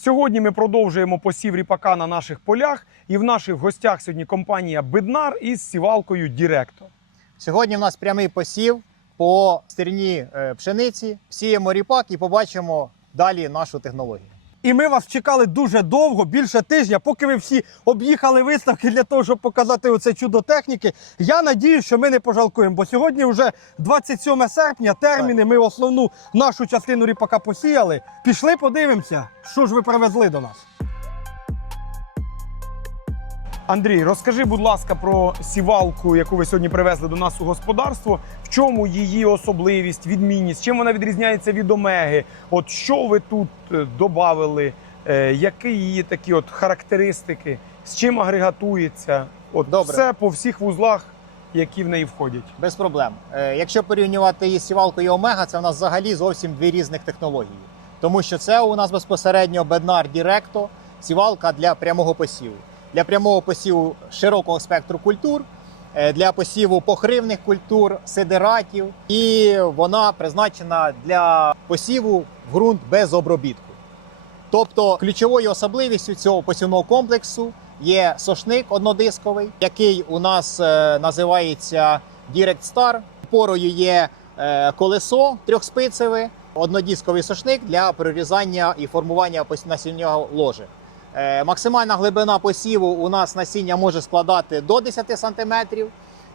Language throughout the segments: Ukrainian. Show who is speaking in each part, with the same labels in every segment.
Speaker 1: Сьогодні ми продовжуємо посів ріпака на наших полях, і в наших гостях сьогодні компанія Беднар із сівалкою Діректо.
Speaker 2: Сьогодні в нас прямий посів по стерні е, пшениці. Сіємо ріпак і побачимо далі нашу технологію.
Speaker 3: І ми вас чекали дуже довго, більше тижня, поки ви всі об'їхали виставки для того, щоб показати оце чудо техніки. Я надію, що ми не пожалкуємо, бо сьогодні вже 27 серпня, терміни. Ми основну нашу частину ріпака посіяли. Пішли, подивимося, що ж ви привезли до нас.
Speaker 1: Андрій, розкажи, будь ласка, про сівалку, яку ви сьогодні привезли до нас у господарство. В чому її особливість, відмінність? Чим вона відрізняється від омеги? От що ви тут додали? Які її такі от характеристики? З чим агрегатується? От
Speaker 2: Добре.
Speaker 1: все по всіх вузлах, які в неї входять.
Speaker 2: Без проблем. Е, Якщо порівнювати її з сівалкою Омега, це в нас взагалі зовсім дві різних технології. Тому що це у нас безпосередньо Bednar Directo, сівалка для прямого посіву. Для прямого посіву широкого спектру культур, е, для посіву похривних культур, сидератів, і вона призначена для посіву в ґрунт без обробітку. Тобто ключовою особливістю цього посівного комплексу є сошник однодисковий, який у нас е, називається Direct Star. Порою є е, колесо трьохспицеве, однодисковий сошник для прорізання і формування пос- насіннього ложа. Е, максимальна глибина посіву у нас насіння може складати до 10 см.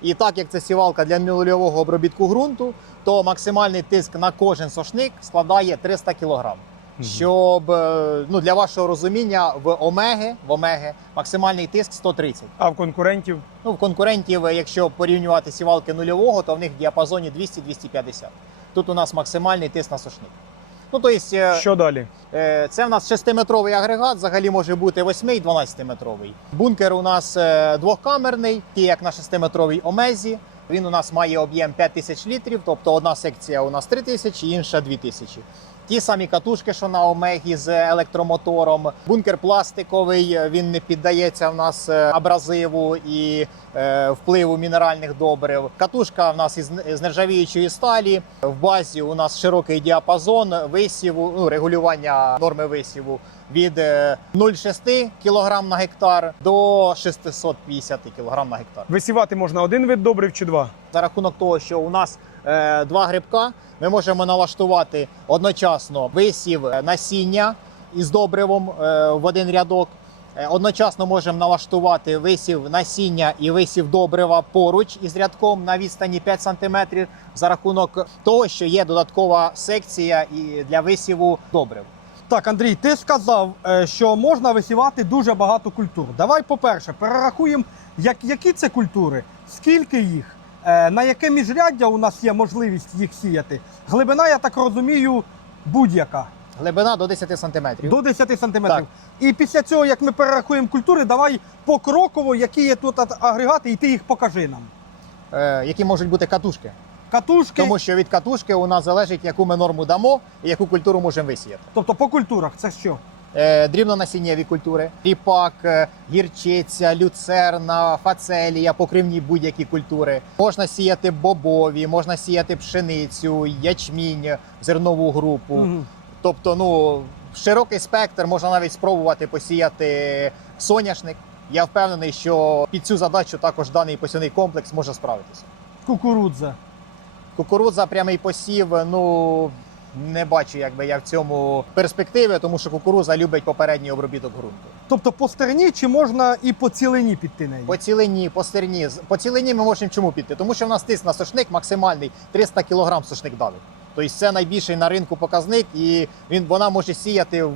Speaker 2: І так як це сівалка для нульового обробітку ґрунту, то максимальний тиск на кожен сошник складає 300 кг. Щоб е, ну для вашого розуміння, в омеги в омеги максимальний тиск 130.
Speaker 1: А в конкурентів
Speaker 2: Ну в конкурентів, е, якщо порівнювати сівалки нульового, то в них в діапазоні 200-250. Тут у нас максимальний тиск на сошник. Ну то есть,
Speaker 1: що далі?
Speaker 2: Е, Це в нас 6-метровий агрегат, взагалі може бути 8 і 12-метровий. Бункер у нас е, двохкамерний, такий як на 6-метровій омезі. Він у нас має об'єм 5 тисяч літрів, тобто одна секція у нас 3 тисячі, інша 2000. Ті самі катушки, що на омегі з електромотором. Бункер пластиковий, е, він не піддається в нас е, абразиву і е, впливу мінеральних добрив. Катушка в нас із, нержавіючої сталі. В базі у нас широкий діапазон висіву, ну, регулювання норми висіву від е, 0,6 кг на гектар до 650 кг на гектар.
Speaker 1: Висівати можна один вид добрив чи два?
Speaker 2: За рахунок того, що у нас е, два грибка, ми можемо налаштувати одночасно висів е, насіння із добривом е, в один рядок. Е, Одночасно можемо налаштувати висів насіння і висів добрива поруч із рядком на відстані 5 см за рахунок того, що є додаткова секція для висіву добрив.
Speaker 3: Так, Андрій, ти сказав, е, що можна висівати дуже багато культур. Давай, по-перше, перерахуємо, як, які це культури, скільки їх, е, на яке міжряддя у нас є можливість їх сіяти. Глибина, я так розумію, будь-яка.
Speaker 2: Глибина до 10 см.
Speaker 3: До 10 сантиметрів.
Speaker 2: Так.
Speaker 3: І після цього, як ми перерахуємо культури, давай покроково, які є тут агрегати, і ти їх покажи нам.
Speaker 2: Е, які можуть бути катушки.
Speaker 3: Катушки,
Speaker 2: Тому що від катушки у нас залежить, яку ми норму дамо і яку культуру можемо висіяти.
Speaker 3: тобто по культурах, це що?
Speaker 2: Е, дрібнонасіннєві культури, ріпак, е, гірчиця, люцерна, фацелія, покривні будь-які культури. Можна сіяти бобові, можна сіяти пшеницю, ячмінь, зернову групу. Тобто, ну широкий спектр можна навіть спробувати посіяти соняшник. Я впевнений, що під цю задачу також даний посівний комплекс може справитися.
Speaker 3: Кукурудза.
Speaker 2: Кукурудза прямий посів. Ну не бачу, якби я в цьому перспективи, тому що кукурудза любить попередній обробіток ґрунту.
Speaker 3: Тобто по стерні чи можна і по цілині піти нею?
Speaker 2: По цілині, по стерні. По цілині ми можемо чому піти? Тому що в нас тиск на сошник максимальний 300 кг сошник давить. Тобто це найбільший на ринку показник, і він вона може сіяти в,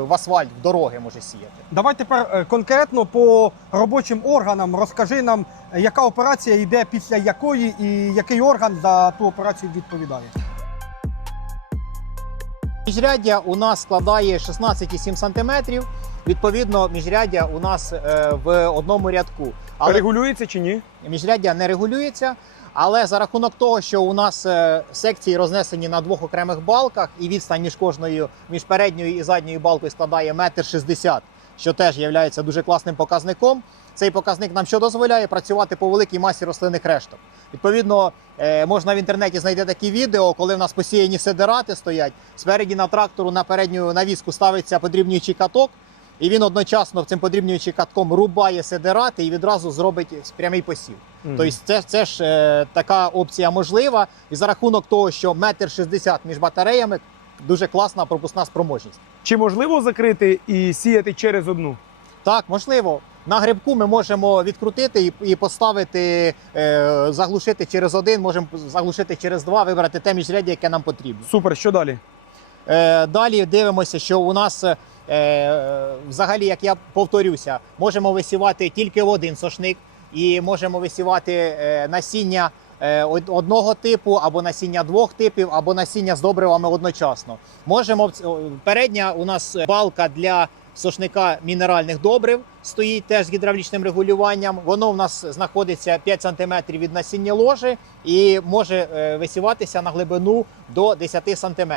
Speaker 2: в асфальт, в дороги може сіяти.
Speaker 3: Давай тепер е, конкретно по робочим органам розкажи нам, е, яка операція йде після якої і який орган за ту операцію відповідає.
Speaker 2: Міжряддя у нас складає 16,7 см. Відповідно, міжряддя у нас е, в одному рядку. Але
Speaker 1: Регулюється чи ні?
Speaker 2: міжряддя не регулюється. Але за рахунок того, що у нас е, секції рознесені на двох окремих балках, і відстань між кожною, між передньою і задньою балкою складає метр шістдесят, що теж є дуже класним показником. Цей показник нам що дозволяє працювати по великій масі рослинних решток. Відповідно, е, можна в інтернеті знайти такі відео, коли в нас посіяні седерати стоять. Спереді на трактору на передню навіску ставиться подрібнюючий каток, і він одночасно цим подрібнюючим катком рубає седерати і відразу зробить прямий посів. Тобто це, це ж е, така опція можлива. І за рахунок того, що метр шістдесят між батареями дуже класна пропускна спроможність.
Speaker 1: Чи можливо закрити і сіяти через одну?
Speaker 2: Так, можливо. На грибку ми можемо відкрутити і, поставити, е, заглушити через один, можемо заглушити через два, вибрати те міжряддя, яке нам потрібно.
Speaker 1: Супер, що далі?
Speaker 2: Е, далі дивимося, що у нас е, взагалі, як я повторюся, можемо висівати тільки в один сошник, і можемо висівати насіння одного типу, або насіння двох типів, або насіння з добривами одночасно. Можемо в передня у нас балка для сошника мінеральних добрив стоїть теж з гідравлічним регулюванням. Воно у нас знаходиться 5 см від насіння ложі і може е, висіватися на глибину до 10 см.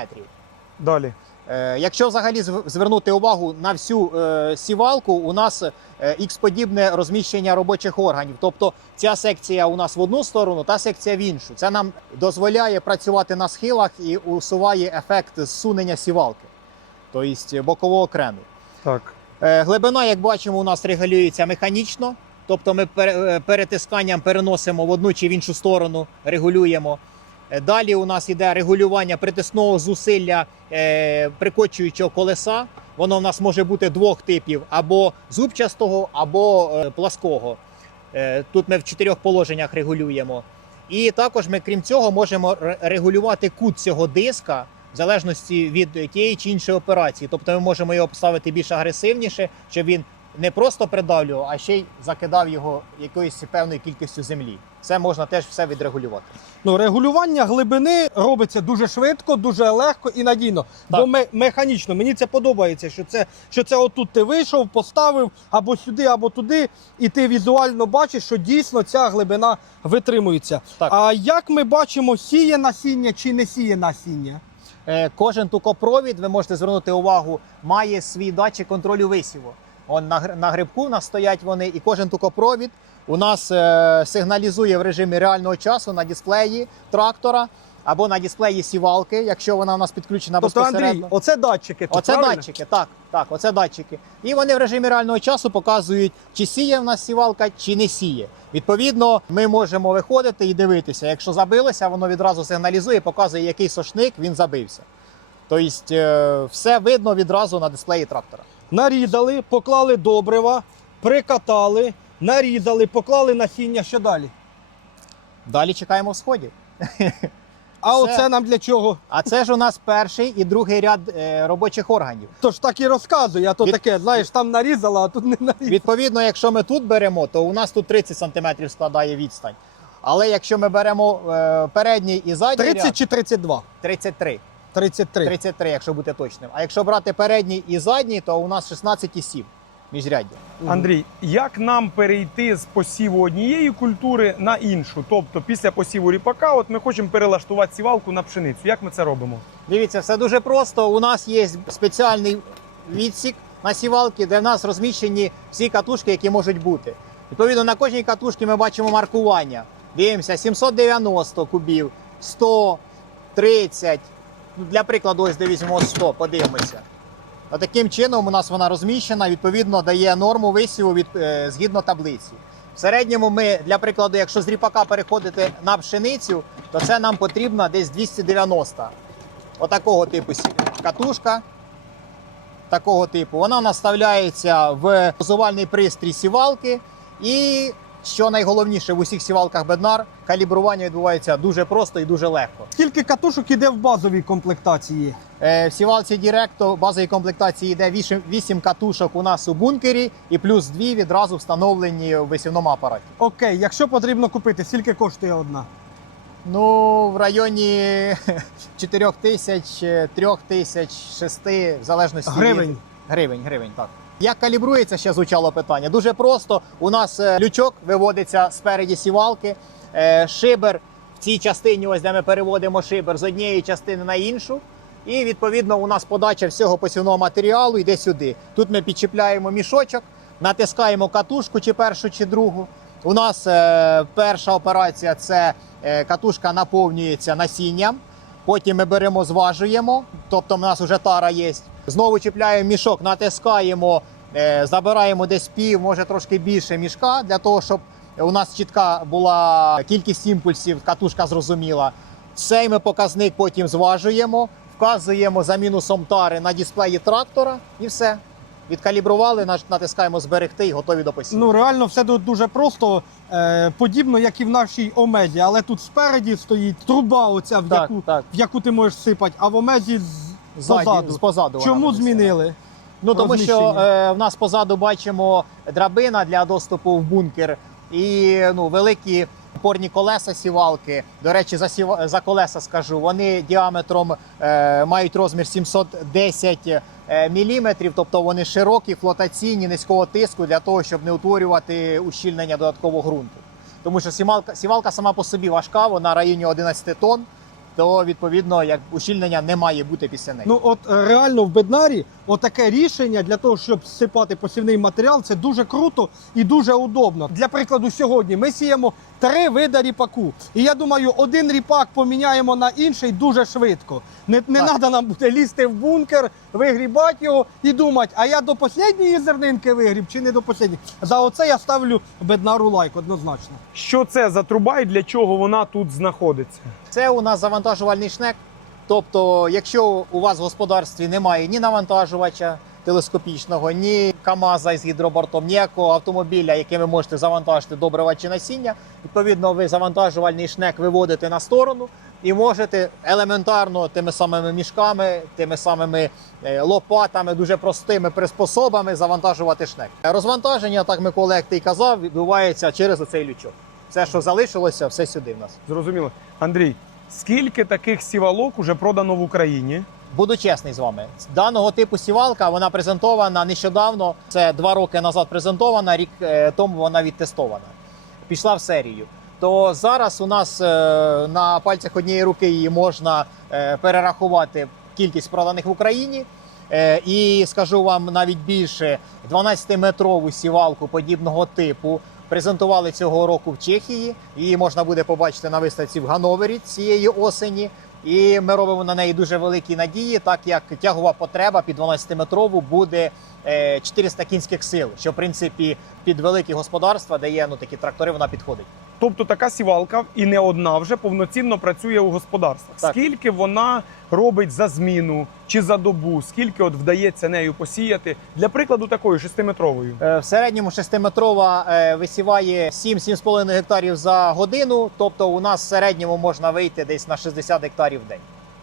Speaker 1: Далі.
Speaker 2: Е, Якщо взагалі звернути увагу на всю е, сівалку, у нас е, ікс-подібне розміщення робочих органів. Тобто ця секція у нас в одну сторону, та секція в іншу. Це нам дозволяє працювати на схилах і усуває ефект зсунення сівалки, тобто бокового крену.
Speaker 1: Так.
Speaker 2: Глибина, як бачимо, у нас регулюється механічно. Тобто ми перетисканням переносимо в одну чи в іншу сторону, регулюємо. Е, Далі у нас йде регулювання притисного зусилля е, прикочуючого колеса. Воно в нас може бути двох типів: або зубчастого, або е, плаского. Тут ми в чотирьох положеннях регулюємо. І також ми, крім цього, можемо регулювати кут цього диска в залежності від тієї чи іншої операції. Тобто ми можемо його поставити більш агресивніше, щоб він не просто придавлював, а ще й закидав його якоюсь певною кількістю землі. Це можна теж все відрегулювати.
Speaker 3: Ну, регулювання глибини робиться дуже швидко, дуже легко і надійно. Бо
Speaker 2: Так.
Speaker 3: ме- механічно мені це подобається, що це, що це отут ти вийшов, поставив або сюди, або туди, і ти візуально бачиш, що дійсно ця глибина витримується.
Speaker 2: Так.
Speaker 3: А як ми бачимо, сіє насіння чи не сіє насіння?
Speaker 2: Е, Кожен тукопровід, ви можете звернути увагу, має свій датчик контролю висіву. Он на, на грибку у нас стоять вони, і кожен тукопровід у нас е, сигналізує в режимі реального часу на дисплеї трактора або на дисплеї сівалки, якщо вона у нас підключена
Speaker 3: Тобто, Андрій, оце датчики. тут,
Speaker 2: Оце
Speaker 3: правильно?
Speaker 2: датчики, так, так, оце датчики. І вони в режимі реального часу показують, чи сіє в нас сівалка, чи не сіє. Відповідно, ми можемо виходити і дивитися. Якщо забилося, воно відразу сигналізує, показує, який сошник він забився. Тобто, е, все видно відразу на дисплеї трактора.
Speaker 3: Нарізали, поклали добрива, прикатали, нарізали, поклали насіння. Що далі?
Speaker 2: Далі чекаємо всходів.
Speaker 3: А
Speaker 2: Все.
Speaker 3: оце нам для чого?
Speaker 2: А це ж у нас перший і другий ряд е, робочих органів.
Speaker 3: Тож так і розказує, а то
Speaker 2: Від-
Speaker 3: таке, знаєш, там нарізала, а тут не нарізала.
Speaker 2: Відповідно, якщо ми тут беремо, то у нас тут 30 см складає відстань. Але якщо ми беремо е, передній і задній
Speaker 3: 30
Speaker 2: ряд,
Speaker 3: чи 32?
Speaker 2: 33.
Speaker 3: 33.
Speaker 2: 33, якщо бути точним. А якщо брати передній і задній, то у нас 16,7 міжряддя.
Speaker 1: Андрій, як нам перейти з посіву однієї культури на іншу? Тобто, після посіву ріпака, от ми хочемо перелаштувати сівалку на пшеницю. Як ми це робимо?
Speaker 2: Дивіться, все дуже просто. У нас є спеціальний відсік на сівалки, де в нас розміщені всі катушки, які можуть бути. Відповідно, на кожній катушці ми бачимо маркування. Дивимося 790 кубів, 100, 30. Ну, Для прикладу, ось де візьмемо 100, подивимося. А таким чином у нас вона розміщена, відповідно, дає норму висіву від, е, згідно таблиці. В середньому ми, для прикладу, якщо з ріпака переходити на пшеницю, то це нам потрібно десь 290 отакого типу катушка. Такого типу. Вона наставляється в дозувальний пристрій сівалки. І що найголовніше в усіх сівалках Беднар, калібрування відбувається дуже просто і дуже легко.
Speaker 3: Скільки катушок іде в базовій комплектації?
Speaker 2: Е, В сівалці Діректо базової комплектації йде 8, 8 катушок у нас у бункері, і плюс 2 відразу встановлені в висівному апараті.
Speaker 3: Окей, якщо потрібно купити, скільки коштує одна?
Speaker 2: Ну, в районі 4 тисяч, 3 тисяч, 6, в залежності
Speaker 3: Гривень.
Speaker 2: від гривень, гривень, так. Як калібрується, ще звучало питання. Дуже просто. У нас е, лючок виводиться спереді сівалки. Е, Шибер в цій частині, ось де ми переводимо шибер з однієї частини на іншу. І відповідно у нас подача всього посівного матеріалу йде сюди. Тут ми підчіпляємо мішочок, натискаємо катушку, чи першу, чи другу. У нас е, перша операція це катушка наповнюється насінням. Потім ми беремо, зважуємо, тобто в нас вже тара є. Знову чіпляємо мішок, натискаємо, забираємо десь пів, може трошки більше мішка, для того, щоб у нас чітка була кількість імпульсів, катушка зрозуміла. Цей ми показник потім зважуємо, вказуємо за мінусом тари на дисплеї трактора і все. Відкалібрували, натискаємо зберегти і готові до посіву.
Speaker 3: Ну реально все тут дуже просто, е, подібно як і в нашій омезі, але тут спереді стоїть труба, оця в
Speaker 2: так,
Speaker 3: яку,
Speaker 2: так.
Speaker 3: в яку ти можеш сипати, а в омезі з позаду. Чому змінили?
Speaker 2: Ну тому що е, в нас позаду бачимо драбина для доступу в бункер і ну великі опорні колеса сівалки. До речі, за сіва- за колеса скажу. Вони діаметром е, мають розмір 710 е, міліметрів, тобто вони широкі, флотаційні, низького тиску для того, щоб не утворювати ущільнення додаткового ґрунту. Тому що сівалка, сівалка сама по собі важка, вона в районі 11 тонн. То відповідно, як ущільнення не має бути після неї.
Speaker 3: Ну от е, реально в беднарі отаке рішення для того, щоб сипати посівний матеріал, це дуже круто і дуже удобно. Для прикладу, сьогодні ми сіємо три види ріпаку. І я думаю, один ріпак поміняємо на інший дуже швидко. Не, не треба нам буде лізти в бункер, вигрібати його і думати, а я до останньої зернинки вигріб чи не до останньої. За оце я ставлю беднару лайк однозначно.
Speaker 1: Що це за труба і для чого вона тут знаходиться?
Speaker 2: Це у нас завантажувальний шнек. Тобто, якщо у вас в господарстві немає ні навантажувача телескопічного, ні КАМАЗа із гідробортом, ніякого автомобіля, яким ви можете завантажити добрива чи насіння, відповідно, ви завантажувальний шнек виводите на сторону і можете елементарно тими самими мішками, тими самими е, лопатами, дуже простими приспособами завантажувати шнек. Розвантаження, так Микола, як ти й казав, відбувається через оцей лючок. Все, що залишилося, все сюди в нас.
Speaker 1: Зрозуміло. Андрій, скільки таких сівалок уже продано в Україні?
Speaker 2: Буду чесний з вами. Даного типу сівалка вона презентована нещодавно. Це два роки назад презентована, рік е, тому вона відтестована. Пішла в серію. То зараз у нас е, на пальцях однієї руки її можна е, перерахувати кількість проданих в Україні. І скажу вам навіть більше: 12-метрову сівалку подібного типу презентували цього року в Чехії. Її можна буде побачити на виставці в Гановері цієї осені. І ми робимо на неї дуже великі надії, так як тягова потреба під 12-метрову буде е, 400 кінських сил, що в принципі під великі господарства, де є ну такі трактори, вона підходить.
Speaker 1: Тобто така сівалка і не одна вже повноцінно працює у господарствах.
Speaker 2: Так.
Speaker 1: Скільки вона робить за зміну чи за добу? Скільки от вдається нею посіяти? Для прикладу такою шестиметровою.
Speaker 2: Е, В середньому 6-метрова е, висіває 7-7,5 гектарів за годину. Тобто у нас в середньому можна вийти десь на 60 гектарів в день.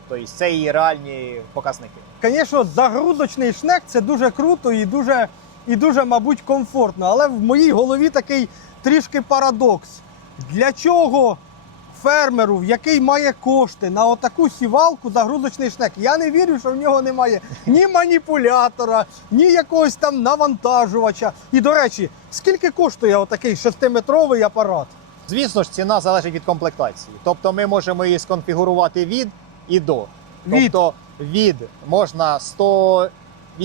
Speaker 2: Тобто це її реальні показники.
Speaker 3: Звісно, загрузочний шнек це дуже круто і дуже, і дуже, мабуть, комфортно. Але в моїй голові такий трішки парадокс. Для чого фермеру, який має кошти на отаку сівалку, загрузочний шнек? Я не вірю, що в нього немає ні маніпулятора, ні якогось там навантажувача. І, до речі, скільки коштує отакий шестиметровий апарат?
Speaker 2: Звісно ж, ціна залежить від комплектації. Тобто ми можемо її сконфігурувати від і до.
Speaker 3: Від.
Speaker 2: Тобто від можна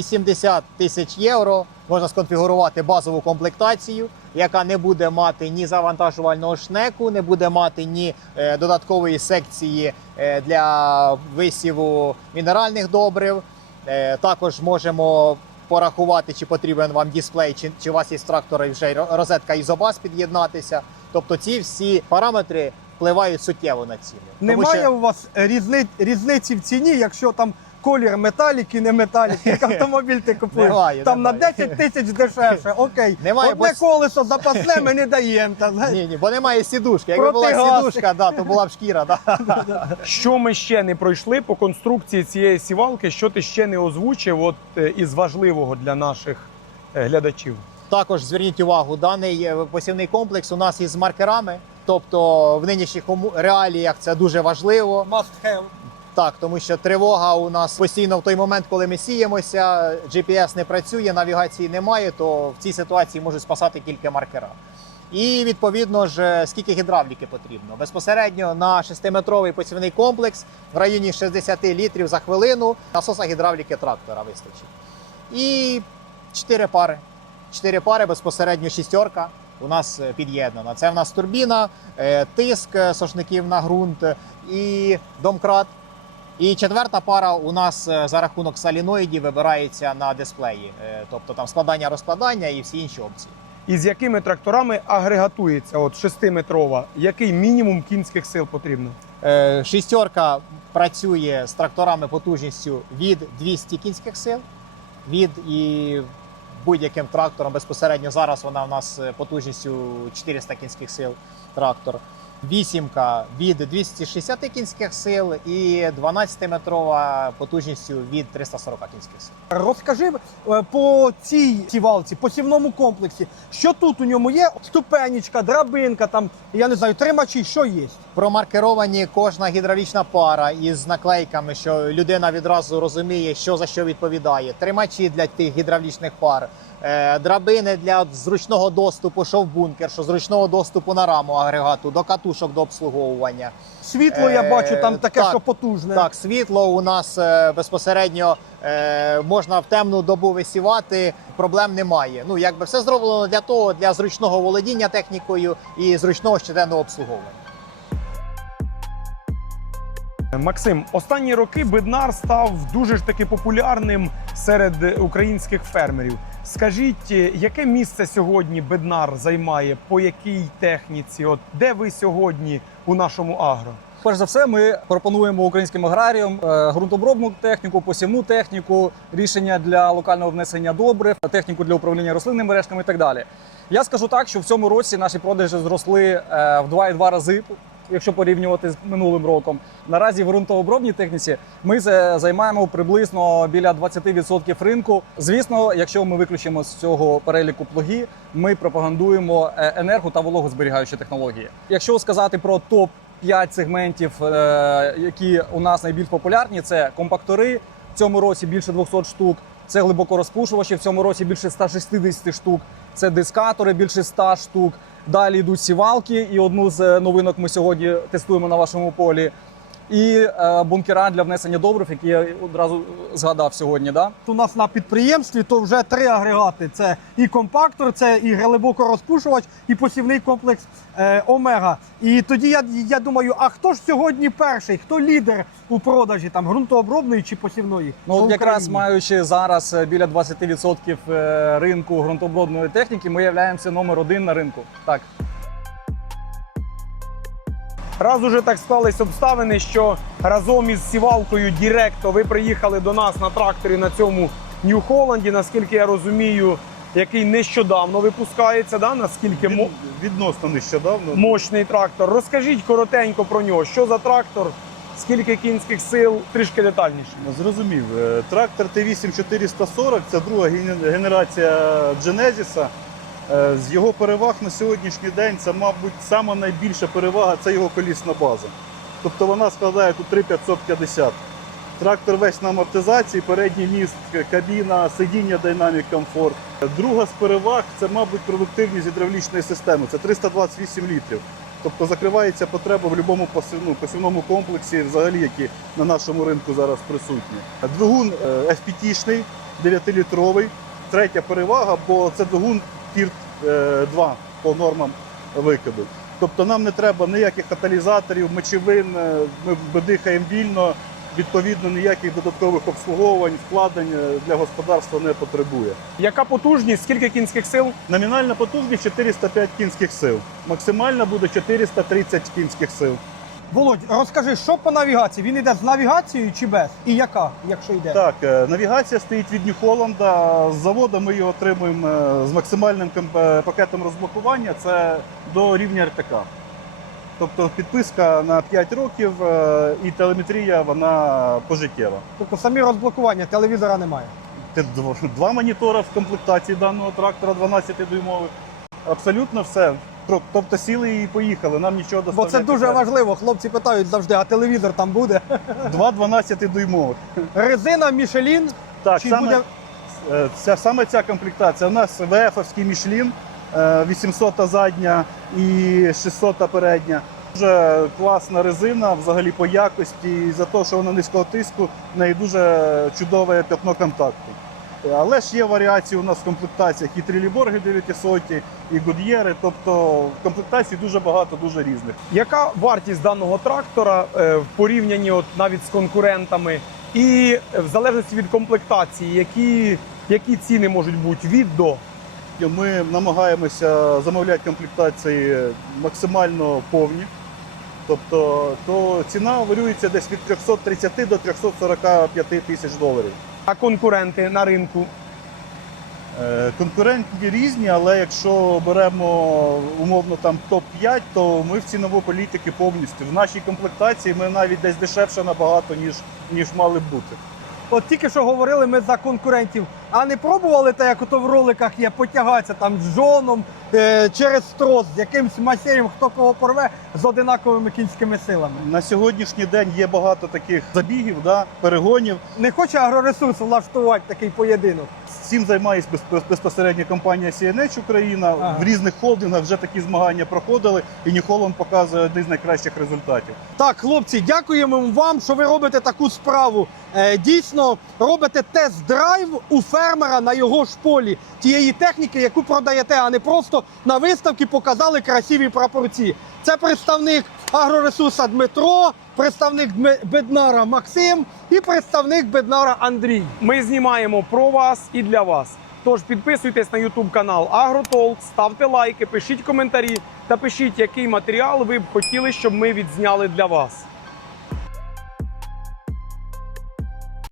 Speaker 2: 180 тисяч євро, можна сконфігурувати базову комплектацію, яка не буде мати ні завантажувального шнеку, не буде мати ні е, додаткової секції е, для висіву мінеральних добрив. Е, також можемо порахувати, чи потрібен вам дисплей, чи, чи у вас є з трактора вже розетка ізобас під'єднатися. Тобто ці всі параметри впливають суттєво на ціну.
Speaker 3: Немає
Speaker 2: що-
Speaker 3: у вас різни... різниці в ціні, якщо там колір металік і не металік, як автомобіль ти купуєш.
Speaker 2: Немає,
Speaker 3: там
Speaker 2: немає.
Speaker 3: на 10 тисяч дешевше. Окей,
Speaker 2: Немає,
Speaker 3: одне
Speaker 2: бо-
Speaker 3: колесо запасне ми не даємо. Та.
Speaker 2: Ні, ні, бо немає сідушки. Якби була сідушка, да, то була б шкіра. Да.
Speaker 1: Що ми ще не пройшли по конструкції цієї сівалки? Що ти ще не озвучив? От е, із важливого для наших е, глядачів?
Speaker 2: Також зверніть увагу, даний е, посівний комплекс у нас із маркерами. Тобто в нинішніх реаліях це дуже важливо.
Speaker 3: Must have.
Speaker 2: Так, тому що тривога у нас постійно в той момент, коли ми сіємося, GPS не працює, навігації немає, то в цій ситуації можуть спасати тільки маркера. І відповідно ж, скільки гідравліки потрібно. Безпосередньо на 6-метровий посівний комплекс в районі 60 літрів за хвилину насоса гідравліки трактора вистачить. І 4 пари. 4 пари безпосередньо шістерка у нас е, під'єднана. Це в нас турбіна, е, тиск е, сошників на ґрунт і домкрат. І четверта пара у нас е, за рахунок соліноїдів вибирається на дисплеї, Е, тобто там складання розкладання і всі інші опції.
Speaker 1: І з якими тракторами агрегатується от 6-метрова? Який мінімум кінських сил потрібно?
Speaker 2: Е, Шістерка працює з тракторами потужністю від 200 кінських сил, від і будь-яким трактором безпосередньо зараз вона у нас потужністю 400 кінських сил трактор. Вісімка від 260 кінських сил і 12-метрова потужністю від 340 кінських сил.
Speaker 3: Розкажи е, по цій сівалці, посівному комплексі, що тут у ньому є? Ступенечка, драбинка, там, я не знаю, тримачі, що є?
Speaker 2: Промаркеровані кожна гідравлічна пара із наклейками, що людина відразу розуміє, що за що відповідає. Тримачі для тих гідравлічних пар, драбини для зручного доступу, що в бункер, що зручного доступу на раму агрегату, до катушок до обслуговування.
Speaker 3: Світло я
Speaker 2: Е,
Speaker 3: бачу, там таке,
Speaker 2: так,
Speaker 3: що потужне.
Speaker 2: Так, світло у нас е, безпосередньо е, можна в темну добу висівати, проблем немає. Ну якби все зроблено для того, для зручного володіння технікою і зручного щоденного обслуговування.
Speaker 1: Максим, останні роки беднар став дуже ж таки популярним серед українських фермерів. Скажіть, яке місце сьогодні беднар займає? По якій техніці? От де ви сьогодні у нашому агро?
Speaker 4: Перш за все, ми пропонуємо українським аграріям е, ґрунтообробну техніку, посівну техніку, рішення для локального внесення добрив, техніку для управління рослинними мережками і так далі. Я скажу так, що в цьому році наші продажі зросли е, в 2,2 рази. Якщо порівнювати з минулим роком, наразі в ґрунтообробній техніці ми займаємо приблизно біля 20% ринку. Звісно, якщо ми виключимо з цього переліку плуги, ми пропагандуємо е, енерго та вологозберігаючі технології. Якщо сказати про топ 5 сегментів, е, які у нас найбільш популярні, це компактори. В цьому році більше 200 штук. Це глибокорозпушувачі. В цьому році більше 160 штук. Це дискатори більше 100 штук. Далі йдуть сівалки, і одну з е, новинок ми сьогодні тестуємо на вашому полі. І е, бункера для внесення добрив, які я одразу згадав сьогодні. Да?
Speaker 3: У нас на підприємстві то вже три агрегати: це і компактор, це і глибокорозпушувач, і посівний комплекс е, Омега. І тоді я, я думаю, а хто ж сьогодні перший? Хто лідер у продажі там ґрунтообробної чи посівної?
Speaker 4: Ну, от якраз маючи зараз е, біля 20% е, ринку ґрунтообробної техніки, ми являємося номер один на ринку. Так.
Speaker 1: Раз уже так склались обставини, що разом із сівалкою Діректо ви приїхали до нас на тракторі на цьому Нью-Холланді, наскільки я розумію, який нещодавно випускається, да? наскільки мо-
Speaker 5: Відносно нещодавно.
Speaker 1: мощний трактор. Розкажіть коротенько про нього. Що за трактор, скільки кінських сил, трішки детальніше.
Speaker 5: Зрозумів. Е, Трактор Т8-440 це друга ген- генерація Genesis. Е, З його переваг на сьогоднішній день це, мабуть, сама найбільша перевага це його колісна база. Тобто вона складає тут 3550. Трактор весь на амортизації, передній міст, кабіна, сидіння Dynamic Comfort. Друга з переваг це, мабуть, продуктивність гідравлічної системи. Це 328 літрів. Тобто закривається потреба в будь-якому посівну, посівному комплексі, взагалі, які на нашому ринку зараз присутні. Двигун е, FPT-шний, 9-літровий. Третя перевага, бо це двигун Тір 2 по нормам викиду. Тобто нам не треба ніяких каталізаторів, мочевин, е, ми, ми дихаємо вільно, відповідно, ніяких додаткових обслуговувань, вкладень е, для господарства не потребує.
Speaker 1: Яка потужність, скільки кінських сил?
Speaker 5: Номінальна потужність 405 кінських сил. Максимальна буде 430 кінських сил.
Speaker 3: Володь, розкажи, що по навігації? Він йде з навігацією чи без? І яка, якщо йде?
Speaker 5: Так, е, навігація стоїть від Нью-Холланда. З заводу ми його отримуємо е, з максимальним е, пакетом розблокування. Це до рівня РТК. Тобто підписка на 5 років і телеметрія вона пожиттєва.
Speaker 3: Тобто самі розблокування, телевізора немає.
Speaker 5: Два монітора в комплектації даного трактора 12-дюймових. Абсолютно все. Тоб- Тобто сіли і поїхали. Нам нічого
Speaker 3: Бо це дуже
Speaker 5: треба.
Speaker 3: важливо. Хлопці питають завжди, а телевізор там буде.
Speaker 5: Два 12-дюймових.
Speaker 3: Резина Мішелін.
Speaker 5: Так,
Speaker 3: Чи
Speaker 5: саме,
Speaker 3: буде-
Speaker 5: е, ця, саме ця комплектація. У нас ВФ-овський Мішлін е, 800 задня і 600 передня. Дуже класна резина взагалі по якості. І за те, що вона низького тиску, в неї дуже чудове п'ятно контакту. Але ж є варіації у нас в комплектаціях і триліборги 900, і Гуд'єри. Тобто в комплектації дуже багато, дуже різних.
Speaker 1: Яка вартість даного трактора е, в порівнянні от навіть з конкурентами, і е, в залежності від комплектації, які, які ціни можуть бути від до?
Speaker 5: Ми намагаємося замовляти комплектації максимально повні. Тобто то ціна варюється десь від 330 до 345 тисяч доларів.
Speaker 1: А конкуренти на ринку?
Speaker 5: Конкуренти Конкурентні різні, але якщо беремо умовно там топ-5, то ми в цінову політики повністю. В нашій комплектації ми навіть десь дешевше набагато, ніж, ніж мали б бути.
Speaker 3: От тільки що говорили ми за конкурентів, а не пробували те, як ото в роликах є, потягатися там з жоном е, через трос, з якимсь масеєм, хто кого порве, з одинаковими кінськими силами.
Speaker 5: На сьогоднішній день є багато таких забігів, да, перегонів.
Speaker 3: Не хоче агроресурс влаштувати такий поєдинок.
Speaker 5: Цим займається безп- безпосередньо компанія CNH Україна.
Speaker 3: Ага.
Speaker 5: В різних холдингах вже такі змагання проходили, і Ніхоланд показує один з найкращих результатів.
Speaker 3: Так, хлопці, дякуємо вам, що ви робите таку справу. Е, дійсно, робите тест-драйв у фермера на його ж полі тієї техніки, яку продаєте, а не просто на виставці показали красиві прапорці. Це представник агроресурса Дмитро, представник Беднара Максим і представник Беднара Андрій.
Speaker 1: Ми знімаємо про вас і для вас. Тож підписуйтесь на YouTube канал Агротолк, ставте лайки, пишіть коментарі та пишіть, який матеріал ви б хотіли, щоб ми відзняли для вас.